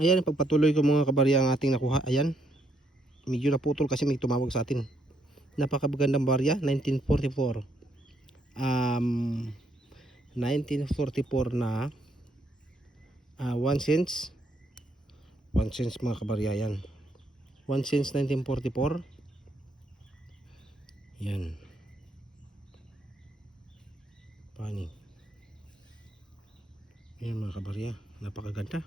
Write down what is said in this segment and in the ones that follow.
Ayan, pagpatuloy ko mga kabarya ang ating nakuha. Ayan, medyo naputol kasi may tumawag sa atin. Napakagandang barya, 1944. 1944 na 1 cents. 1 cents mga kabarya yan. 1 cents 1944. Yan. Pani. Yan mga kabarya. Napakaganda.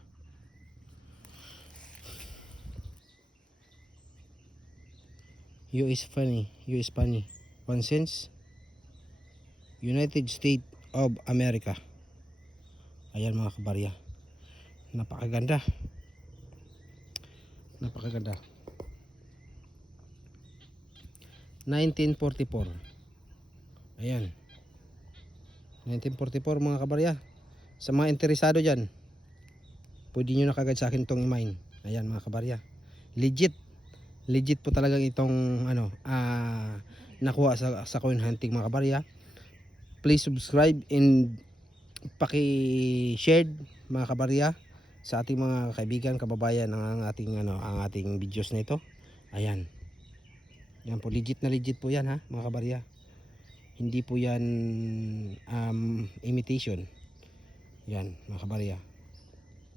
US funny. US funny. 1 cents. United States of America. Ayan mga kabarya. Napakaganda. Napakaganda. 1944. Ayan. 1944 mga kabarya. Sa mga interesado dyan, pwede nyo na kagad sa akin itong i-mine. Ayan mga kabarya. Legit. Legit po talagang itong nakuha sa coin hunting mga kabarya. Please subscribe and paki-share mga kabarya sa ating mga kaibigan, kababayan ang ating videos na ito. Ayan. Yan po, legit na legit po yan ha mga kabarya. Hindi po yan imitation. Yan mga kabarya.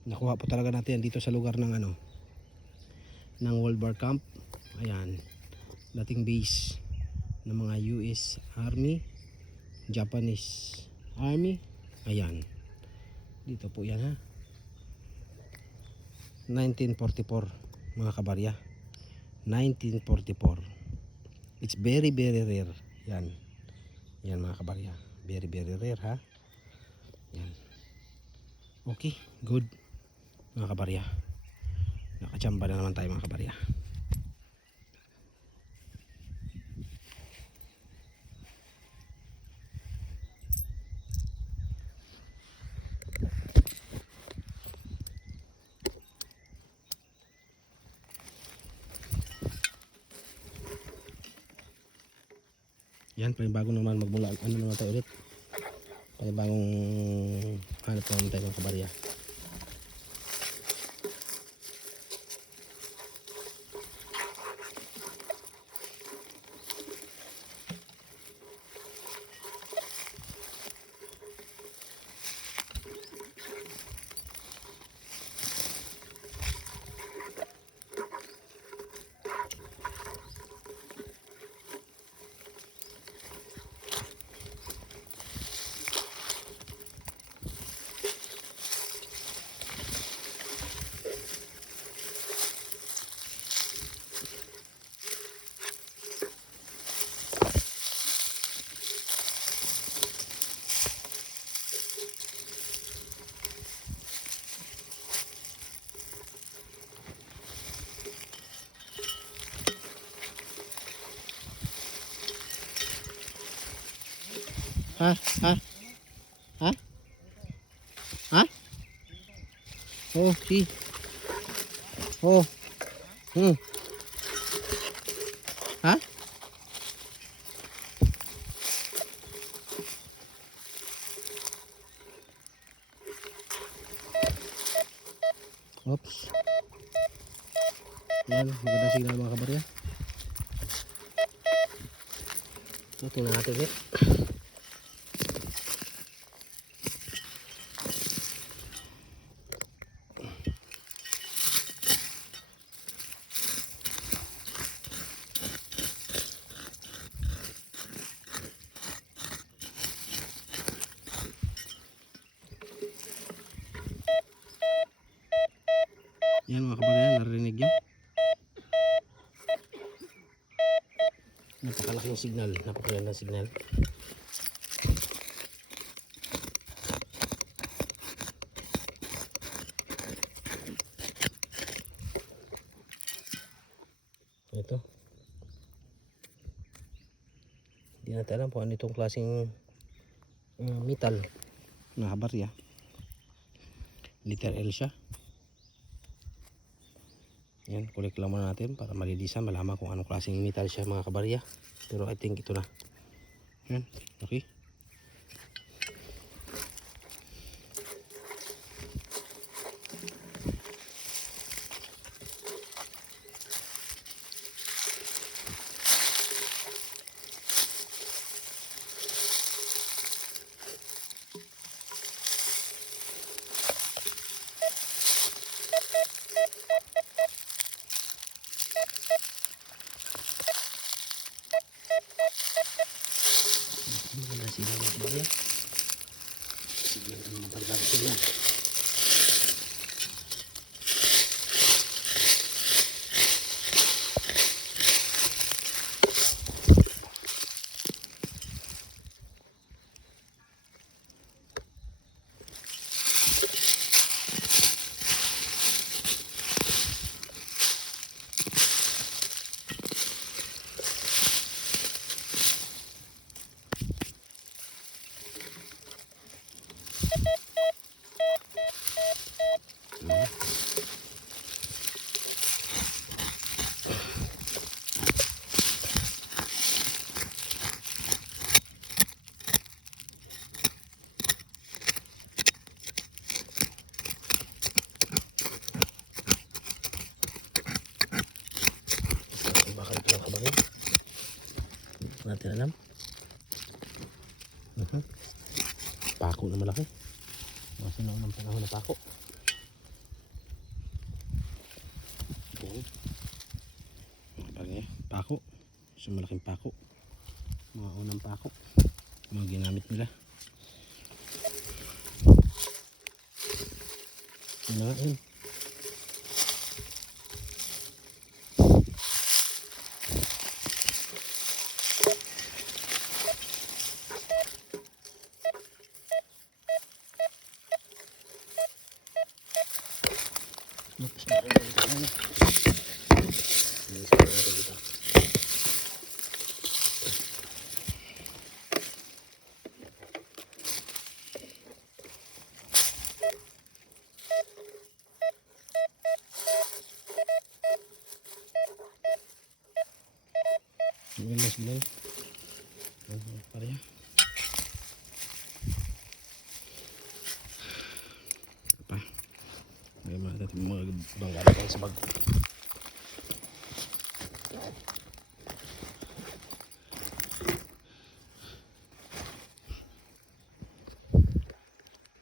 Nakuha po talaga natin yan dito sa lugar ng ng World War Camp. Ayan. Dating base ng mga US Army, Japanese Army. Ayan. Dito po yan ha. 1944 mga kabarya. 1944. It's very very rare. Yan. Yan mga kabarya. Very very rare ha. Yan. Okay, good mga kabarya. Nakachamba na naman tayo mga kabarya. Yan, panibagong naman magmula. Ano naman tayo ulit? Panibagong hanap naman tayo mga kabarya. Ha? Ha? Ha? Ha? Oh, si. Oh. Ha? Oops. Yan, magandang signal mga kabarya. Tingnan natin ulit. Yan mga kabarya, narinig nyo? Napakalaking signal, napakagandang signal. Ito. Hindi natin alam kung ano itong klaseng metal na kabarya. Liter L siya. Yan, kulik lang muna natin para malilisan, malaman kung anong klaseng metal siya mga kabarya. Pero I think ito na. Yan, okay. sila mga kabarya. Sige, ano mapagbago sila. Baka ito lang kabarya. Natin alam. Pako na malaki. Masih na ng panahon na pako. Pako. So malaking pako. Mga unang pako. Mga ginamit nila. Ano nga yun? Oops, mas bilal. Parya. Apa? May mga bangga tayo sa bag.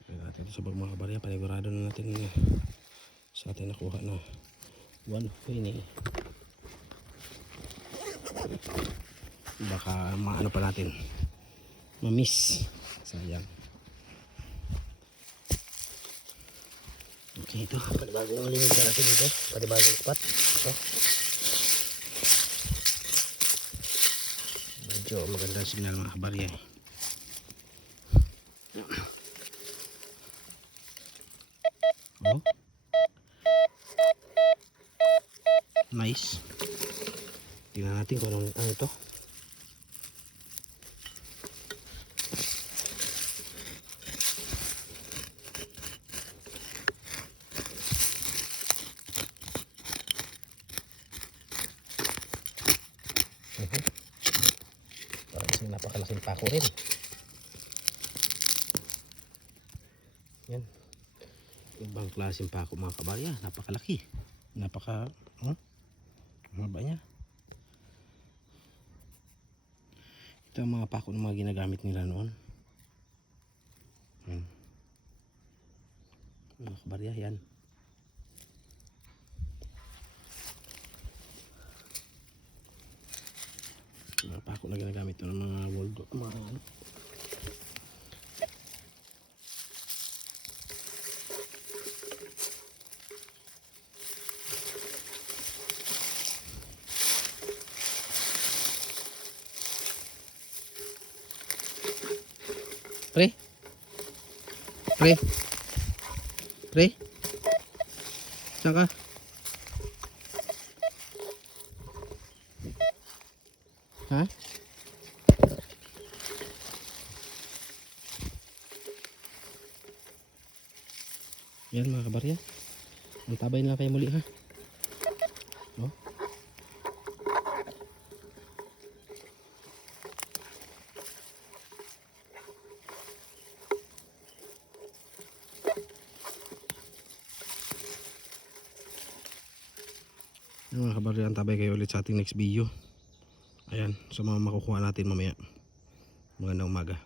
Natin sa bag mga kabarya, panigurado na natin sa atin nakuha na one penny. Baka maano pa natin, mamiss, sayang. Okay, ito panibagong linig na natin dito, panibagong spot ito. Medyo magandang signal mga kabarya. Oh, nice. Tingnan natin kung ano ito. Parang isang napakalaking pako rin. Yan. Ibang klaseng pako mga kabarya. Napakalaki. Haba niya. Ito ang mga pako na mga ginagamit nila noon. Mga kabarya, yan. Mga pako na ginagamit ng mga world, mga ano. Pre? Saan ka? Ha? Yan mga kabarya. Antabay na kayo muli ha. Oh. Yan mga kabarya, antabay kayo ulit sa ating next video. Ayan, so mga makukuha natin mamaya. Magandang umaga.